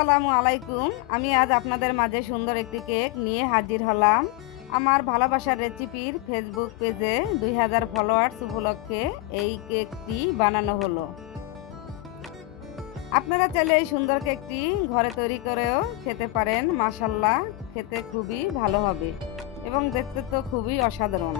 আসসালামু আলাইকুম। আমি আজ আপনাদের মাঝে সুন্দর একটি কেক নিয়ে হাজির হলাম। আমার ভালোবাসার রেসিপির ফেসবুক পেজে দুই হাজার ফলোয়ার্স উপলক্ষে এই কেকটি বানানো হলো। আপনারা চাইলে এই সুন্দর কেকটি ঘরে তৈরি করেও খেতে পারেন। মাসাল্লাহ খেতে খুবই ভালো হবে এবং দেখতে তো খুবই অসাধারণ।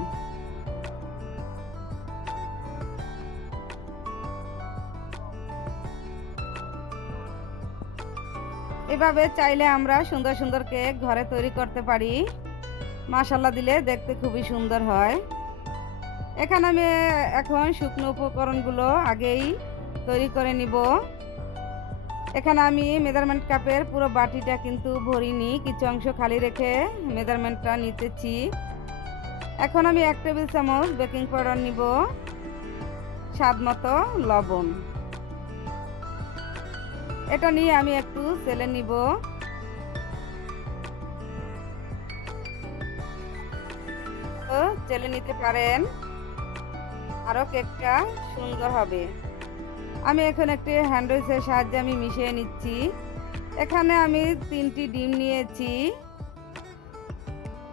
এভাবে চাইলে আমরা সুন্দর সুন্দর কেক ঘরে তৈরি করতে পারি। মাসাল্লা দিলে দেখতে খুবই সুন্দর হয়। এখানে আমি এখন শুকনো উপকরণগুলো আগেই তৈরি করে নিব। এখানে আমি মেজারমেন্ট কাপের পুরো বাটিটা কিন্তু ভরিনি, কিছু অংশ খালি রেখে মেজারমেন্টটা নিতেছি। এখন আমি এক টেবিল চামচ বেকিং পাউডার নিব, স্বাদ মতো লবণ। এটা নিয়ে আমি একটু সেলে নিব। চেলে নিতে পারেন। আরও কেকটা সুন্দর হবে। আমি এখন একটি হ্যান্ডউইচের সাহায্যে আমি মিশিয়ে নিচ্ছি। এখানে আমি তিনটি ডিম নিয়েছি।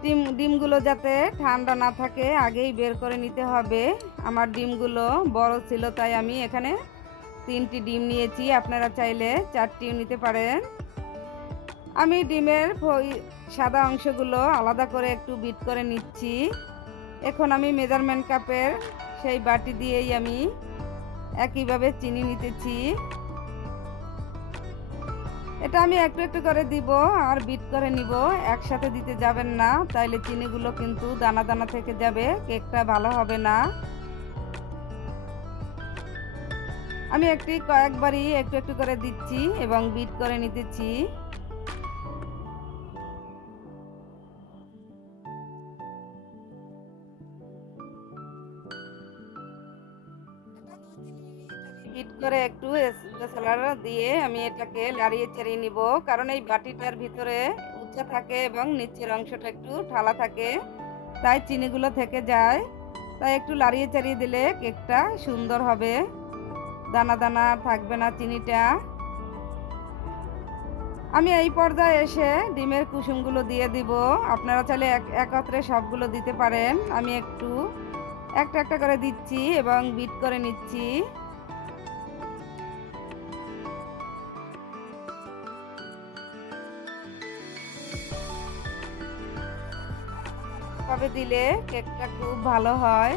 ডিম, ডিমগুলো যাতে ঠান্ডা না থাকে আগেই বের করে নিতে হবে। আমার ডিমগুলো বড় ছিল, তাই আমি এখানে তিনটি ডিম নিয়েছি, আপনারা চাইলে চারটিও নিতে পারেন। আমি ডিমের সাদা অংশগুলো আলাদা করে একটু বিট করে নিচ্ছি। এখন আমি মেজারমেন্ট কাপের সেই বাটি দিয়েই আমি একইভাবে চিনি নিতেছি। এটা আমি একটু একটু করে দিব আর বিট করে নিব, একসাথে দিতে যাবেন না, তাইলে চিনিগুলো কিন্তু দানা দানা থেকে যাবে, কেকটা ভালো হবে না। আমি একটি কয়েকবারই একটু একটু করে দিচ্ছি এবং বিট করে নিতেছি। হিট করে একটু স্যালাড দিয়ে আমি এটাকে লাড়িয়ে চেড়িয়ে নিব, কারণ এই বাটিটার ভিতরে উচ্চা থাকে এবং নিচের অংশটা একটু ঠালা থাকে, তাই চিনিগুলো থেকে যায়। তাই একটু লাড়িয়ে চাড়িয়ে দিলে কেকটা সুন্দর হবে। দানা দানা থাকবে না চিনিটা। আমি এই পর্যায়ে এসে ডিমের কুসুমগুলো দিয়ে দিব। আপনারা চাইলে একত্রে সবগুলো দিতে পারেন। আমি একটু, একটা একটা করে দিচ্ছি এবং বিট করে নিচ্ছি। ভাবে দিলে কেকটা খুব ভালো হয়,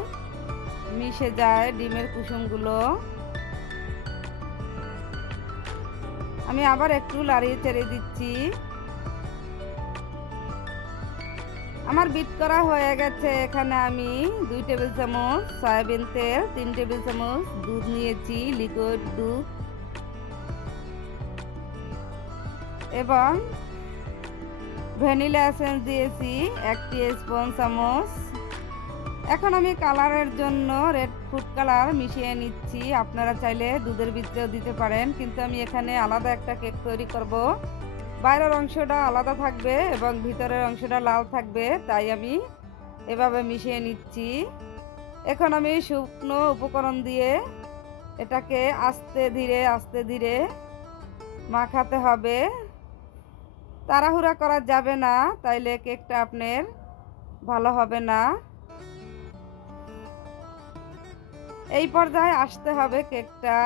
মিশে যায় ডিমের কুসুমগুলো। আমি আবার একটু লাড়িয়ে চেড়ে দিচ্ছি। আমার বিট করা হয়ে গেছে এখানে আমি দুই টেবিল চামচ সয়াবিন তেল, তিন টেবিল চামচ দুধ নিয়েছি লিকুইড দুধ। এবং ভ্যানিলা এসেন্স দিয়েছি একটি স্পুন চামচ এখন আমি কালারের জন্য রেড ফুড কালার মিশিয়ে নিচ্ছি। আপনারা চাইলে দুধের ভিতরেও দিতে পারেন, কিন্তু আমি এখানে আলাদা একটা কেক তৈরি করব। বাইরের অংশটা আলাদা থাকবে এবং ভিতরের অংশটা লাল থাকবে, তাই আমি এভাবে মিশিয়ে নিচ্ছি। এখন আমি শুকনো উপকরণ দিয়ে এটাকে আস্তে ধীরে আস্তে ধীরে মাখাতে হবে। তাড়াহুড়া করা যাবে না, তাইলে কেকটা আপনার ভালো হবে না। এই পর্যায়ে আসতে হবে কেকটা।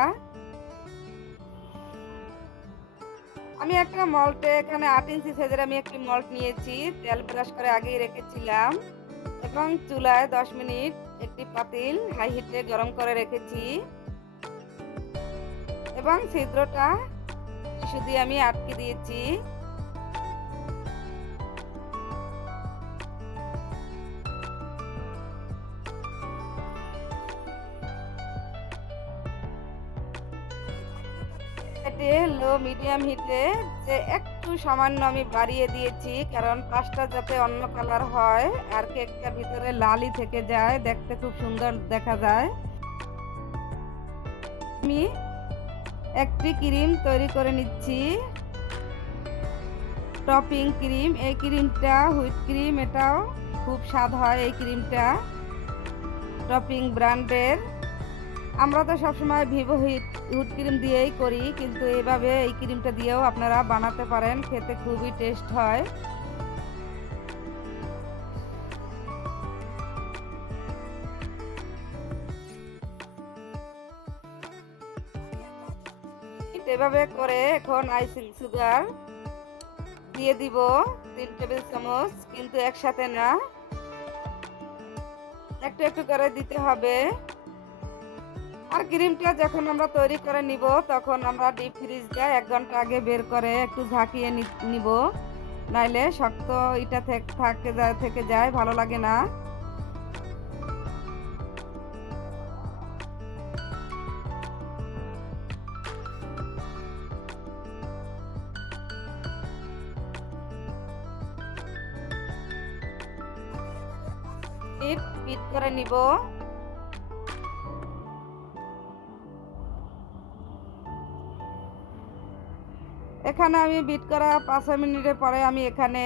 আমি একটা মল্টে, এখানে আট ইঞ্চি সাইজের আমি একটি মল্ট নিয়েছি, তেল ব্রাশ করে আগেই রেখেছিলাম। এবং চুলায় দশ মিনিট একটি পাতিল হাই হিটে গরম করে রেখেছি। এবং ছিদ্রটা দিয়ে আমি আটকে দিয়েছি। মিডিয়াম হিটে যে একটু সামান্য আমি বাড়িয়ে দিয়েছি, কারণ পাঁচটা যাতে অন্য কালার হয় আর কেকটা ভিতরে লালই থেকে যায়, দেখতে খুব সুন্দর দেখা যায়। আমি একটি ক্রিম তৈরি করে নিচ্ছি। টপিং ক্রিম, এই ক্রিমটা হুইট ক্রিম, এটাও খুব স্বাদ হয় এই ক্রিমটা। টপিং ব্র্যান্ডের। আমরা তো সবসময় ভিভো হিট ক্রিম দিয়েই করি, কিন্তু এইভাবে এই ক্রিমটা দিয়েও আপনারা বানাতে পারেন, খেতে খুবই টেস্ট হয়। এভাবে করে এখন আইসিং সুগার দিয়ে দিব তিন টেবিল চামচ, কিন্তু একসাথে না। একটু একটু করে দিতে হবে। আর ক্রিমটা যখন আমরা তৈরি করে নিব, তখন আমরা ডিপ ফ্রিজ দিয়ে এক ঘণ্টা আগে বের করে একটু ঝাঁকিয়ে নিব। নাইলে শক্ত এটা থাকে থেকে যায়, ভালো লাগে না। পিট করে নিব। এখানে আমি বিট করা পাঁচ মিনিটের পরে আমি এখানে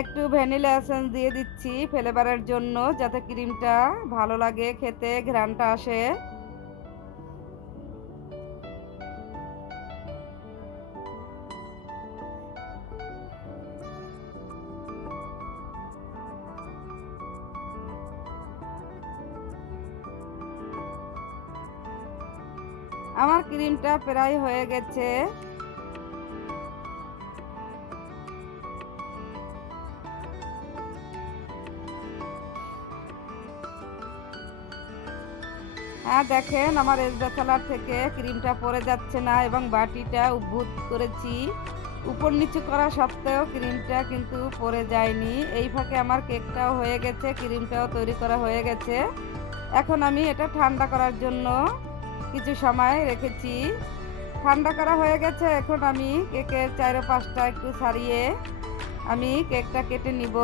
একটু ভ্যানিলা এসেন্স দিয়ে দিচ্ছি ফ্লেভারের জন্য, যাতে ক্রিমটা ভালো লাগে, খেতে ঘ্রানটা আসে। আমার ক্রিমটা প্রায় হয়ে গেছে। দেখেন, আমার এসবেথালার থেকে ক্রিমটা পরে যাচ্ছে না এবং বাটিটা উদ্ভুত করেছি। উপর নিচু করা সত্ত্বেও ক্রিমটা কিন্তু পরে যায়নি। এই ফাঁকে আমার কেকটাও হয়ে গেছে, ক্রিমটাও তৈরি করা হয়ে গেছে। এখন আমি এটা ঠান্ডা করার জন্য কিছু সময় রেখেছি। ঠান্ডা করা হয়ে গেছে, এখন আমি কেকের চারে পাঁচটা একটু ছাড়িয়ে আমি কেকটা কেটে নিব।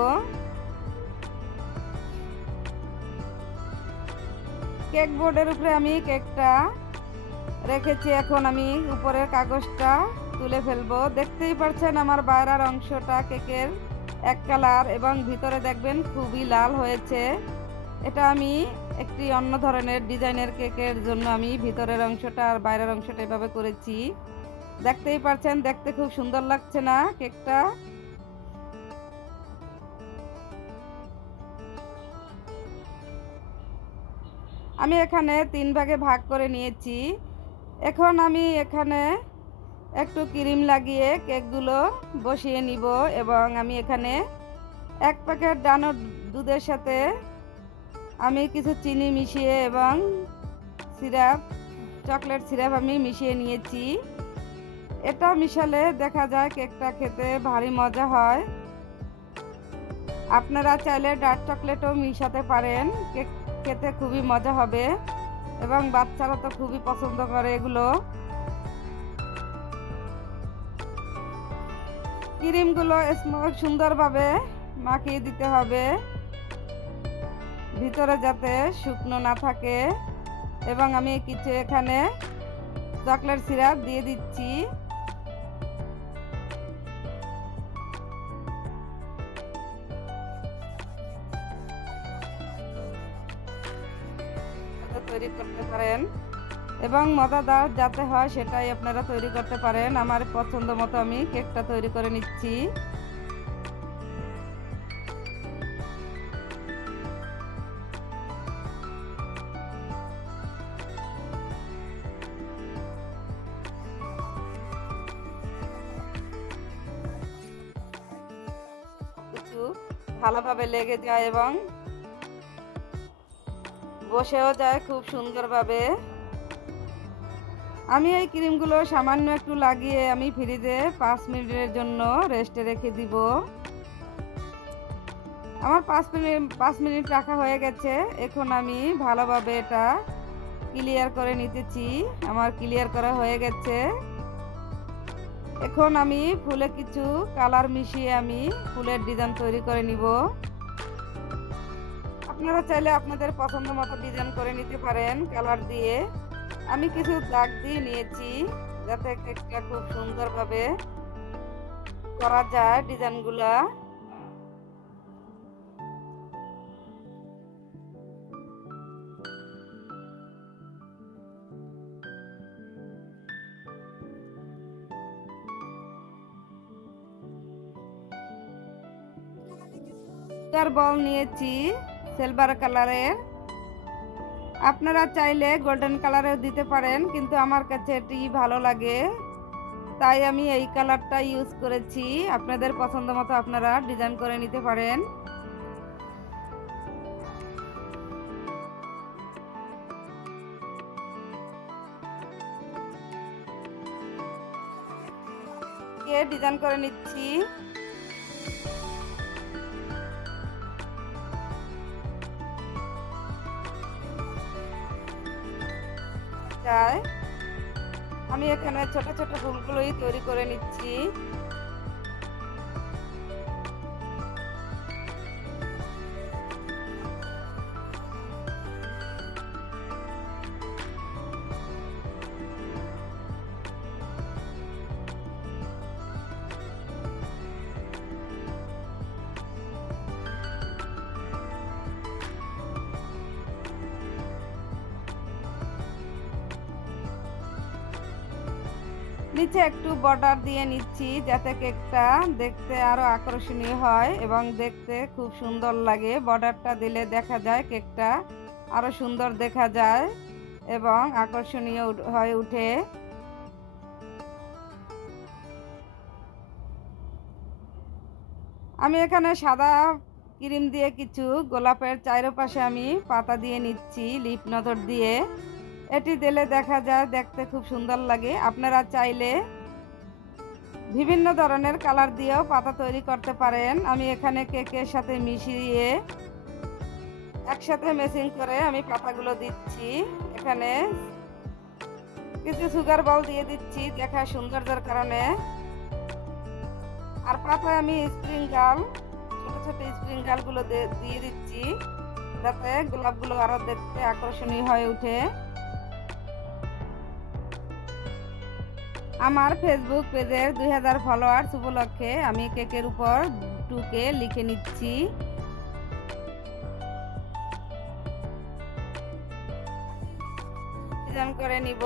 কেক বোর্ডের উপরে আমি কেকটা রেখেছি। এখন আমি উপরের কাগজটা তুলে ফেলব। দেখতেই পাচ্ছেন আমার বাইরের অংশটা কেকের এক কালার এবং ভিতরে দেখবেন খুবই লাল হয়েছে। এটা আমি একটি অন্য ধরনের ডিজাইনের কেকের জন্য আমি ভিতরের অংশটা আর বাইরের অংশটা এভাবে করেছি। দেখতেই পাচ্ছেন দেখতে খুব সুন্দর লাগছে না কেকটা। আমি এখানে তিন ভাগে ভাগ করে নিয়েছি। এখন আমি এখানে একটু ক্রিম লাগিয়ে কেকগুলো বসিয়ে নিব এবং আমি এখানে এক প্যাকেট ডানো দুধের সাথে আমি কিছু চিনি মিশিয়ে এবং সিরাপ, চকলেট সিরাপ আমি মিশিয়ে নিয়েছি। এটা মিশালে দেখা যায় কেকটা খেতে ভারী মজা হয়। আপনারা চাইলে ডার্ক চকলেটও মিশাতে পারেন। কেক খেতে খুবই মজা হবে এবং বাচ্চারা তো খুবই পছন্দ করে এগুলো। ক্রিমগুলো সুন্দরভাবে মাখিয়ে দিতে হবে। ভিতরে যাতে শুকনো না থাকে। এবং আমি কিছু এখানে চকলেট সিরাপ দিয়ে দিচ্ছি। এবং মজাদার যাতে হয় সেটাই আপনারা তৈরি করতে পারেন। আমার পছন্দ মতো আমি কেকটা তৈরি করে নিচ্ছি। ভালোভাবে লেগে যায় এবং বসেও যায় খুব সুন্দরভাবে। আমি এই ক্রিমগুলো সামান্য একটু লাগিয়ে আমি ফ্রিজে পাঁচ মিনিটের জন্য রেস্টে রেখে দিব। আমার পাঁচ মিনিট পাঁচ মিনিট রাখা হয়ে গেছে। এখন আমি ভালোভাবে এটা ক্লিয়ার করে নিতেছি। আমার ক্লিয়ার করা হয়ে গেছে। এখন আমি ফুলে কিছু কালার মিশিয়ে আমি ফুলের ডিজাইন তৈরি করে নিব। আপনারা চাইলে আপনাদের পছন্দ মতো ডিজাইন করে নিতে পারেন কালার দিয়ে। আমি কিছু দাগ দিয়ে নিয়েছি যাতে কেকটা খুব সুন্দরভাবে করা যায় ডিজাইনগুলা। বল নিয়েছি সিলভার কালারের আপনারা চাইলে গোল্ডেন কালারেও দিতে পারেন, কিন্তু আমার কাছে এটি ভালো লাগে। তাই আমি এই কালারটা ইউজ করেছি। আপনাদের পছন্দ মতো আপনারা ডিজাইন করে নিতে পারেন। ডিজাইন করে নিচ্ছি? যায়। আমি এখানে ছোট ছোট ফুলগুলোই তৈরি করে নিচ্ছি। নিচে একটু বর্ডার দিয়ে নিচ্ছি যাতে কেকটা দেখতে আরও আকর্ষণীয় হয় এবং দেখতে খুব সুন্দর লাগে। বর্ডারটা দিলে দেখা যায় কেকটা আরও সুন্দর দেখা যায় এবং আকর্ষণীয় উঠ- হয়ে ওঠে আমি এখানে সাদা ক্রিম দিয়ে কিছু গোলাপের চারপাশে আমি পাতা দিয়ে নিচ্ছি, লিপ নজর দিয়ে। এটি দিলে দেখা যায় দেখতে খুব সুন্দর লাগে। আপনারা চাইলে বিভিন্ন ধরনের কালার দিয়েও পাতা তৈরি করতে পারেন। আমি এখানে কেকের সাথে মিশিয়ে একসাথে মেশিং করে আমি পাতাগুলো দিচ্ছি। এখানে কিছু সুগার বল দিয়ে দিচ্ছি দেখা সৌন্দর্যের কারণে। আর পাতায় আমি স্প্রিং গাল ছোট ছোট স্প্রিং গালগুলো দিয়ে দিচ্ছি। যাতে গোলাপগুলো আরও দেখতে আকর্ষণীয় হয়ে ওঠে। আমার ফেসবুক পেজের দুই হাজার ফলোয়ার্স উপলক্ষে আমি কেকের উপর টুকে লিখে নিচ্ছি। করে নিব।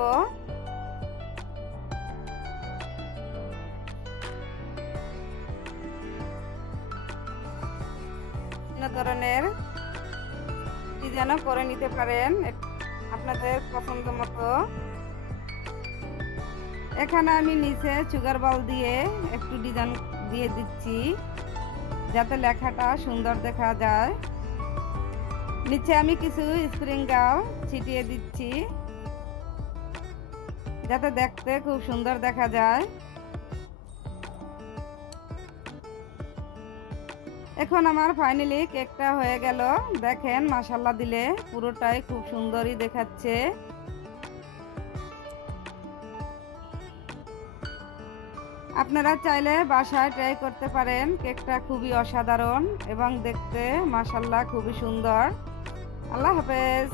ধরনের ডিজাইনও করে নিতে পারেন আপনাদের পছন্দ মতো। এখানে আমি নিচে সুগার বল দিয়ে একটু ডিজাইন দিয়ে দিচ্ছি, যাতে লেখাটা সুন্দর দেখা যায়। নিচে আমি কিছু স্প্রিং গাল ছিটিয়ে দিচ্ছি, যাতে দেখতে খুব সুন্দর দেখা যায়। এখন আমার ফাইনালি কেকটা হয়ে গেল। দেখেন মাসাল্লা দিলে পুরোটাই খুব সুন্দরই দেখাচ্ছে। আপনারা চাইলে বাসায় ট্রাই করতে পারেন। কেকটা খুবই অসাধারণ এবং দেখতে মাসাল্লাহ খুবই সুন্দর। আল্লাহ হাফেজ।